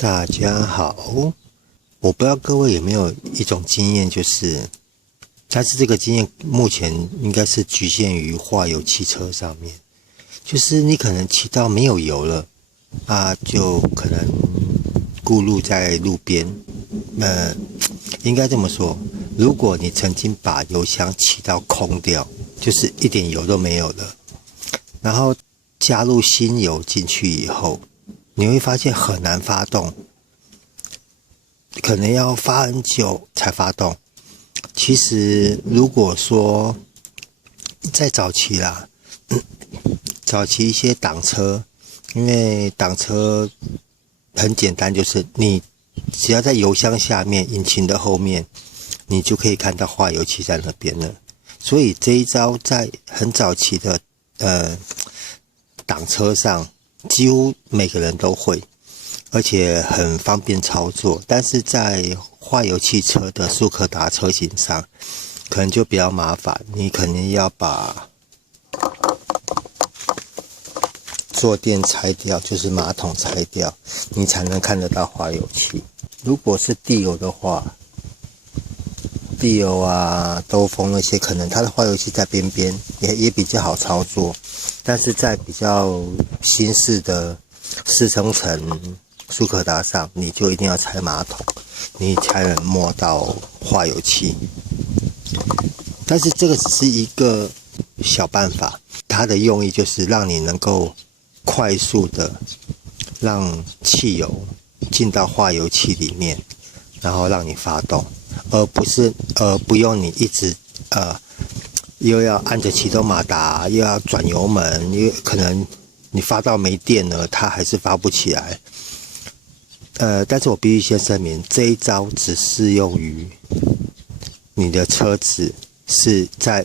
大家好，我不知道各位有没有一种经验，但是这个经验目前应该是局限于化油汽车上面，就是你可能骑到没有油了啊，就可能顾路在路边。应该这么说，如果你曾经把油箱骑到空掉，就是一点油都没有了，然后加入新油进去以后，你会发现很难发动，可能要发很久才发动。其实如果说在早期啦，早期一些挡车，因为挡车很简单，就是你只要在油箱下面、引擎的后面，你就可以看到化油器在那边了。所以这一招在很早期的挡车上，几乎每个人都会，而且很方便操作。但是在化油汽车的速克达车型上，可能就比较麻烦，你可能要把坐垫拆掉，就是马桶拆掉，你才能看得到化油器。如果是地油的话，地油啊、兜风那些，可能它的化油器在边边，也比较好操作。但是在比较新式的4冲程速克达上，你就一定要拆马桶，你才能摸到化油器。但是这个只是一个小办法，它的用意就是让你能够快速的让汽油进到化油器里面，然后让你发动，而不用你一直又要按着启动马达，又要转油门，又可能你发到没电了，它还是发不起来。但是我必须先声明，这一招只适用于你的车子是在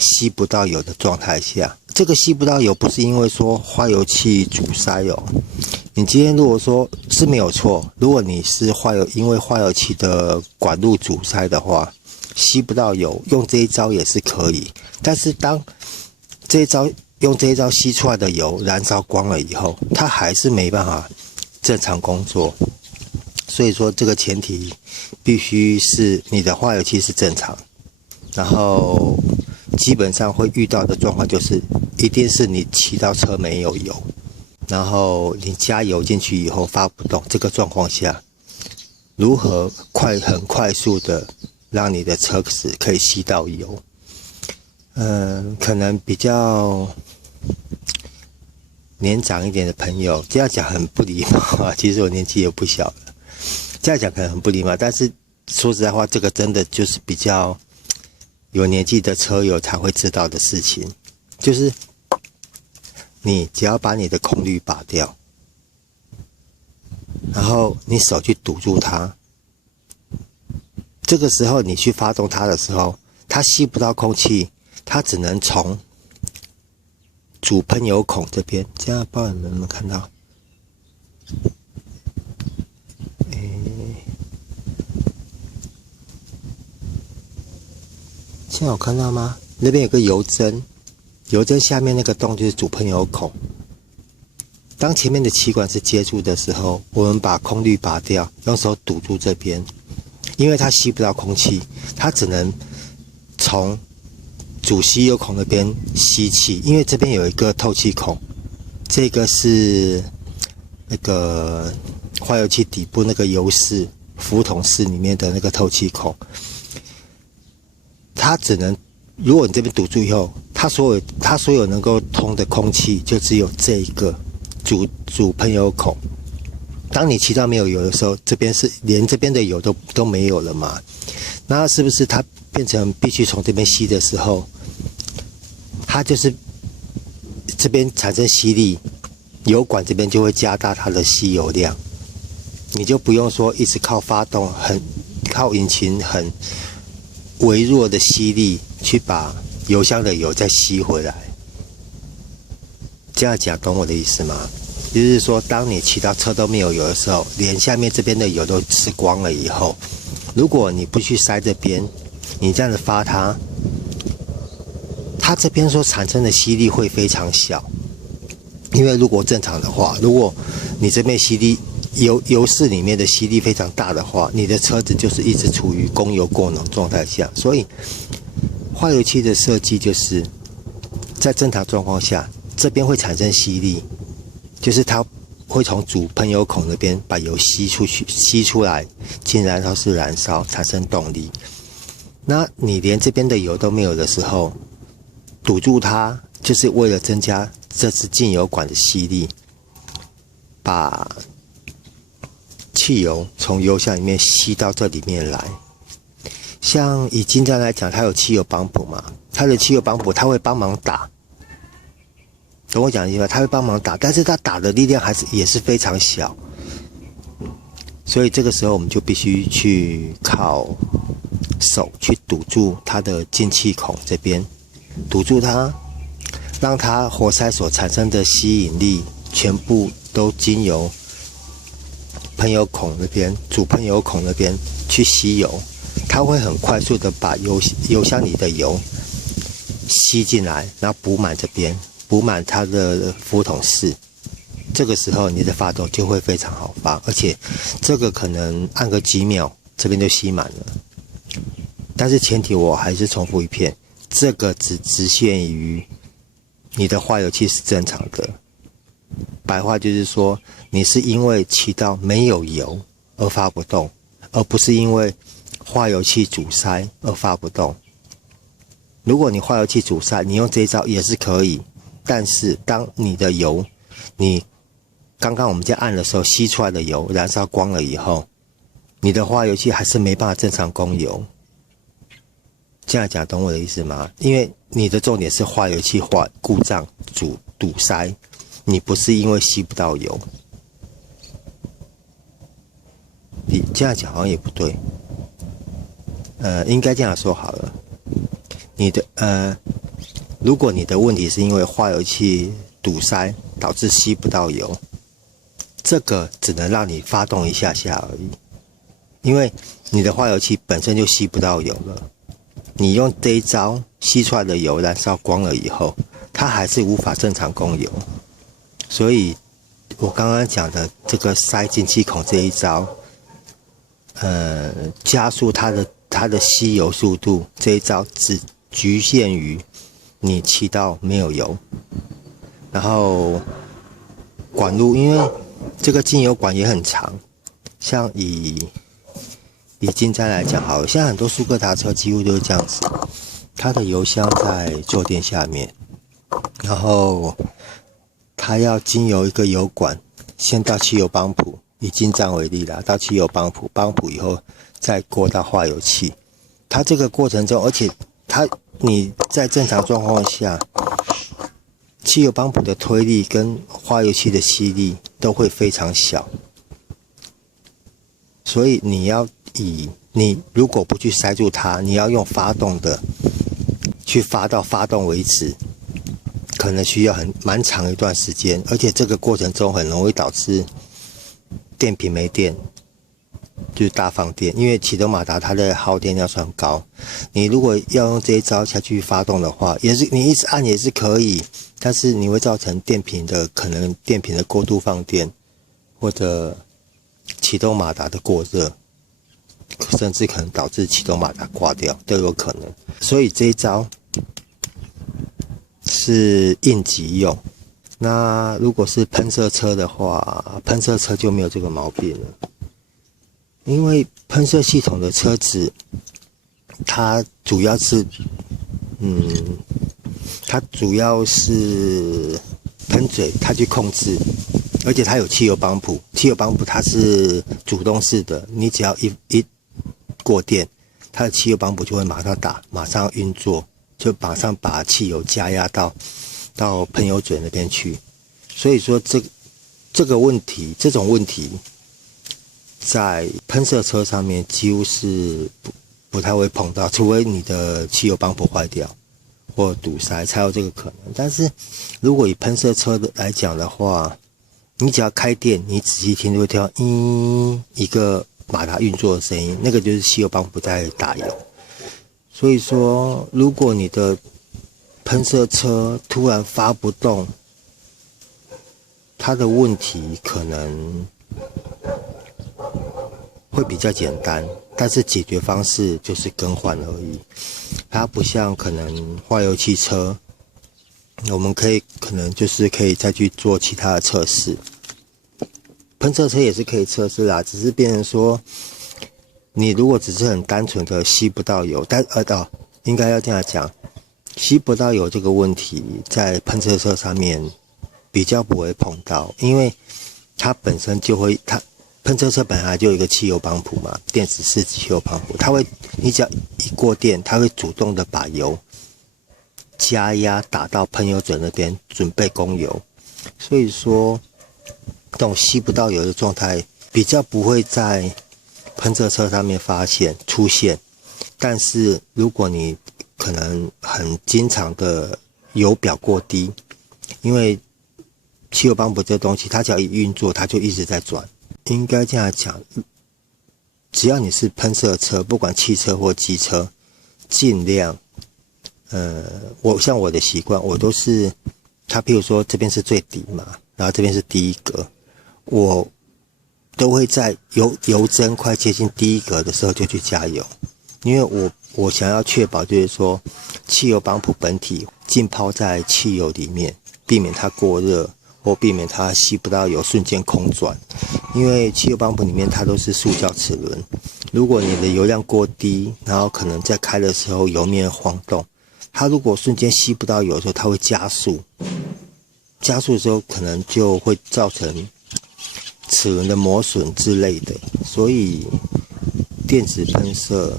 吸不到油的状态下。这个吸不到油不是因为说化油器阻塞哦，你今天如果说是没有错，如果你是因为化油器的管路阻塞的话，吸不到油，用这一招也是可以。但是当用这一招吸出来的油燃烧光了以后，它还是没办法正常工作。所以说这个前提必须是你的化油器是正常，然后基本上会遇到的状况就是一定是你骑到车没有油，然后你加油进去以后发不动，这个状况下如何很快速的让你的车子可以吸到油。可能比较年长一点的朋友这样讲很不礼貌啊，其实我年纪也不小了，这样讲可能很不礼貌，但是说实在话，这个真的就是比较有年纪的车友才会知道的事情，就是你只要把你的空滤拔掉，然后你手去堵住它，这个时候你去发动它的时候，它吸不到空气，它只能从主喷油孔这边，这样不知道你们有没有看到？现在有看到吗？那边有个油针，油针下面那个洞就是主喷油孔。当前面的气管是接住的时候，我们把空滤拔掉，用手堵住这边，因为它吸不到空气，它只能从主吸油孔那边吸气，因为这边有一个透气孔，这个是那个化油器底部那个油室浮筒室里面的那个透气孔，它只能，如果你这边堵住以后，它所有能够通的空气就只有这一个主喷油孔。当你骑到没有油的时候，这边是连这边的油都没有了嘛？那是不是它变成必须从这边吸的时候，它就是这边产生吸力，油管这边就会加大它的吸油量，你就不用说一直靠发动靠引擎很微弱的吸力去把油箱的油再吸回来。这样讲懂我的意思吗？就是说，当你骑到车都没有油的时候，连下面这边的油都吃光了以后，如果你不去塞这边，你这样子发它这边所产生的吸力会非常小。因为如果正常的话，如果你这边吸力油室里面的吸力非常大的话，你的车子就是一直处于供油过能状态下。所以化油器的设计就是在正常状况下，这边会产生吸力，就是它会从主喷油孔那边把油吸出来，进燃烧室燃烧，产生动力。那你连这边的油都没有的时候，堵住它，就是为了增加这支进油管的吸力，把汽油从油箱里面吸到这里面来。像以金站来讲，它有汽油帮浦嘛，它的汽油帮浦它会帮忙打，懂我讲的意思吧？它会帮忙打，但是它打的力量也是非常小，所以这个时候我们就必须去靠手去堵住它的进气孔这边，堵住它，让它活塞所产生的吸引力全部都经由喷油孔那边、主喷油孔那边去吸油。它会很快速的把油箱里的油吸进来，然后补满这边，补满它的浮筒室。这个时候你的发动就会非常好发，而且这个可能按个几秒，这边就吸满了。但是前提我还是重复一遍，这个只局限于你的化油器是正常的。白话就是说，你是因为骑到没有油而发不动，而不是因为化油器阻塞而发不动。如果你化油器阻塞，你用这一招也是可以，但是当你的油，你刚刚我们在按的时候吸出来的油燃烧光了以后，你的化油器还是没办法正常供油。这样讲懂我的意思吗？因为你的重点是化油器故障堵塞，你不是因为吸不到油。你这样讲好像也不对。应该这样说好了。如果你的问题是因为化油器堵塞导致吸不到油，这个只能让你发动一下下而已，因为你的化油器本身就吸不到油了。你用这一招吸出来的油燃烧光了以后，它还是无法正常供油。所以我刚刚讲的这个塞进气孔这一招，加速它的吸油速度，这一招只局限于你骑到没有油。然后管路，因为这个进油管也很长，像以金站来讲好了，现在很多速克达车几乎都是这样子，它的油箱在坐垫下面，然后它要经由一个油管先到汽油帮浦，以金站为例啦，到汽油帮浦以后再过到化油器。它这个过程中，而且你在正常状况下，汽油帮浦的推力跟化油器的吸力都会非常小，所以你如果不去塞住它，你要用发动的去发到发动为止，可能需要蛮长一段时间，而且这个过程中很容易导致电瓶没电，就是大放电。因为启动马达它的耗电量算高，你如果要用这一招下去发动的话，也是你一直按也是可以，但是你会造成电瓶的过度放电，或者启动马达的过热，甚至可能导致启动马达挂掉都有可能。所以这一招是应急用。那如果是喷射车的话，喷射车就没有这个毛病了，因为喷射系统的车子，它主要是喷嘴它去控制，而且它有汽油帮浦，汽油帮浦它是主动式的，你只要一过电，它的汽油帮浦就会马上运作，就马上把汽油加压到喷油嘴那边去。所以说这种问题在喷射车上面几乎是不太会碰到，除非你的汽油帮浦坏掉或堵塞才有这个可能。但是如果以喷射车来讲的话，你只要开电，你仔细听就会听到一个马达运作的声音，那个就是汽油帮浦在打油。所以说如果你的喷射车突然发不动，它的问题可能会比较简单，但是解决方式就是更换而已。它不像可能化油汽车，我们可能就是可以再去做其他的测试。喷射车也是可以测试啦，只是变成说，你如果只是很单纯的吸不到油，应该要这样讲，吸不到油这个问题，在喷射车上面比较不会碰到，因为它本身就会，喷射车本来就有一个汽油帮浦嘛，电子式汽油帮浦，你只要一过电，它会主动的把油加压打到喷油嘴那边，准备供油。所以说，这种吸不到油的状态比较不会在喷射车上面出现。但是如果你可能很经常的油表过低，因为汽油帮浦这东西，它只要一运作，它就一直在转。应该这样讲，只要你是喷射车，不管汽车或机车，尽量，像我的习惯，我都是，它譬如说这边是最底嘛，然后这边是第一格，我都会在油针快接近第一格的时候就去加油，因为我想要确保就是说，汽油帮浦本体浸泡在汽油里面，避免它过热。或避免它吸不到油，瞬间空转。因为汽油帮浦里面它都是塑胶齿轮，如果你的油量过低，然后可能在开的时候油面晃动，它如果瞬间吸不到油的时候，它会加速的时候可能就会造成齿轮的磨损之类的。所以电子喷射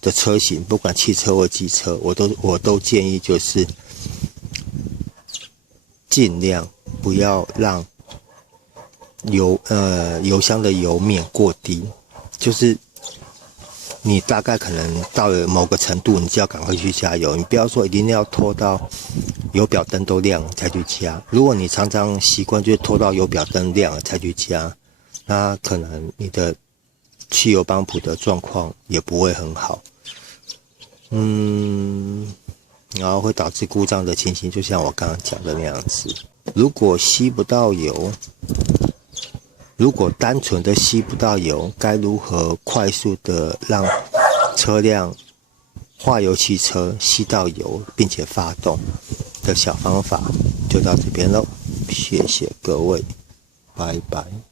的车型，不管汽车或机车，我都建议就是尽量不要让油箱的油面过低，就是你大概可能到了某个程度，你就要赶快去加油，你不要说一定要拖到油表灯都亮了才去加。如果你常常习惯就是拖到油表灯亮了才去加，那可能你的汽油帮浦的状况也不会很好。然后会导致故障的情形，就像我刚刚讲的那样子。如果吸不到油，如果单纯的吸不到油，该如何快速的让车辆化油汽车吸到油并且发动的小方法，就到这边咯。谢谢各位，拜拜。